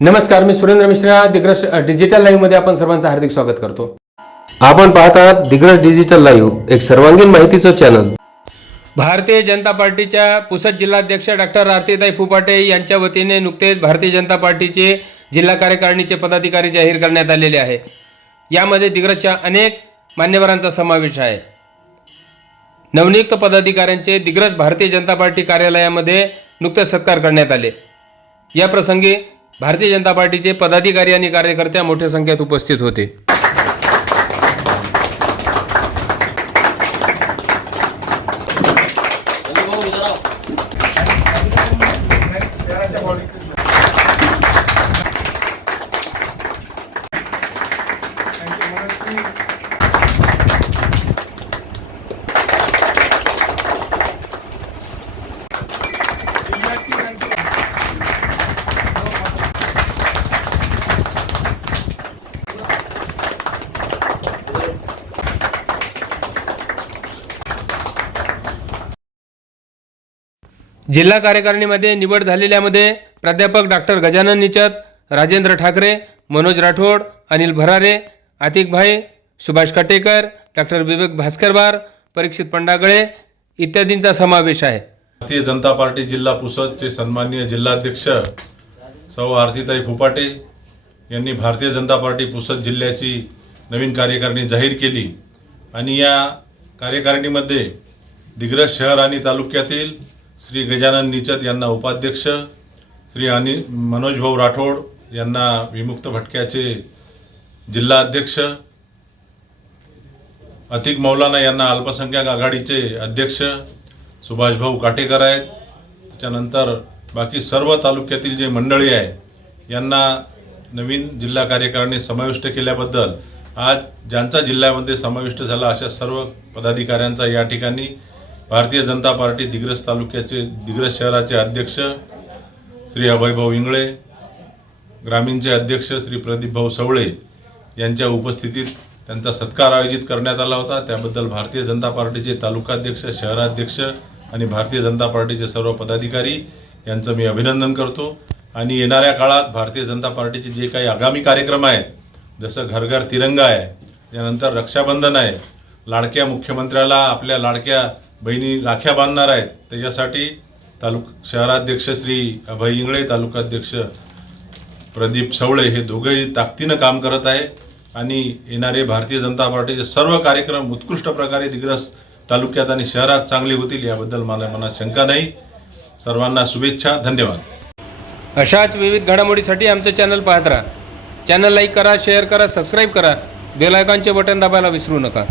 नमस्कार मी सुरेंद्र मिश्रा. दिग्रस डिजिटल लाईव्हमध्ये आपण सर्वांचं हार्दिक स्वागत करतो. आपण पाहत आहात दिग्रस डिजिटल लाईव्ह एक सर्वांगीण माहितीचं चॅनल. भारतीय जनता पार्टीच्या पुसद जिल्हाध्यक्ष डॉक्टर आरतीताई फुपाटे यांच्या वतीने नुकतेच भारतीय जनता पार्टीचे जिल्हा कार्यकारिणीचे पदाधिकारी जाहीर करण्यात आलेले आहे. यामध्ये दिग्रजच्या अनेक मान्यवरांचा समावेश आहे. नवनियुक्त पदाधिकाऱ्यांचे दिग्रज भारतीय जनता पार्टी कार्यालयामध्ये नुकतेच सत्कार करण्यात आले. या प्रसंगी भारतीय जनता पार्टीचे पदाधिकारी आणि कार्यकर्ते मोठ्या संख्येत उपस्थित होते. जिल्हा कार्यकारिणीमध्ये निवड झालेल्यामध्ये प्राध्यापक डॉक्टर गजानन निचत राजेंद्र ठाकरे मनोज राठोड अनिल भरारे आतिकभाई सुभाष कटेकर डॉक्टर विवेक भास्करबार परीक्षित पंडागळे इत्यादींचा समावेश आहे. भारतीय जनता पार्टी जिल्हा पुसदचे सन्माननीय जिल्हाध्यक्ष सौ आरतीताई फुपाटे यांनी भारतीय जनता पार्टी पुसद जिल्ह्याची नवीन कार्यकारिणी जाहीर केली. आणि या कार्यकारिणीमध्ये दिग्रस शहर आणि तालुक्यातील श्री गजानन निचत यांना उपाध्यक्ष श्री आणि मनोज भाऊ राठोड यांना विमुक्त भटक्याचे जिल्हा अध्यक्ष अतिक मौलाना यांना अल्पसंख्याक आघाडीचे अध्यक्ष सुभाषभाऊ काटेकर आहेत. त्याच्यानंतर बाकी सर्व तालुक्यातील जे मंडळी आहे यांना नवीन जिल्हा कार्यकारिणी समाविष्ट केल्याबद्दल आज ज्यांचा जिल्ह्यामध्ये समाविष्ट झाला अशा सर्व पदाधिकाऱ्यांचा या ठिकाणी भारतीय जनता पार्टी दिग्रस तालुक्याचे दिग्रस शहराचे अध्यक्ष श्री अभयभाऊ इंगळे ग्रामीणचे अध्यक्ष श्री प्रदीपभाऊ सवळे यांच्या उपस्थितीत त्यांचा सत्कार आयोजित करण्यात आला होता. त्याबद्दल भारतीय जनता पार्टीचे तालुकाध्यक्ष शहराध्यक्ष आणि भारतीय जनता पार्टीचे सर्व पदाधिकारी यांचं मी अभिनंदन करतो. आणि येणाऱ्या काळात भारतीय जनता पार्टीचे जे काही आगामी कार्यक्रम आहेत जसं घर घर तिरंगा आहे त्यानंतर रक्षाबंधन आहे लाडक्या मुख्यमंत्र्याला आपल्या लाडक्या बहिणी राख्या बांधणार आहेत. त्याच्यासाठी तालुक शहराध्यक्ष श्री अभय इंगळे तालुकाध्यक्ष प्रदीप सवळे हे दोघेही ताकदीनं काम करत आहे. आणि येणारे भारतीय जनता पार्टीचे सर्व कार्यक्रम उत्कृष्ट प्रकारे दिग्रस तालुक्यात आणि शहरात चांगले होतील याबद्दल मला मनात शंका नाही. सर्वांना शुभेच्छा. धन्यवाद. अशाच विविध घडामोडीसाठी आमचं चॅनल पाहत राहा. चॅनल लाईक करा शेअर करा सबस्क्राईब करा. बेलायकॉनचे बटन दाबायला विसरू नका.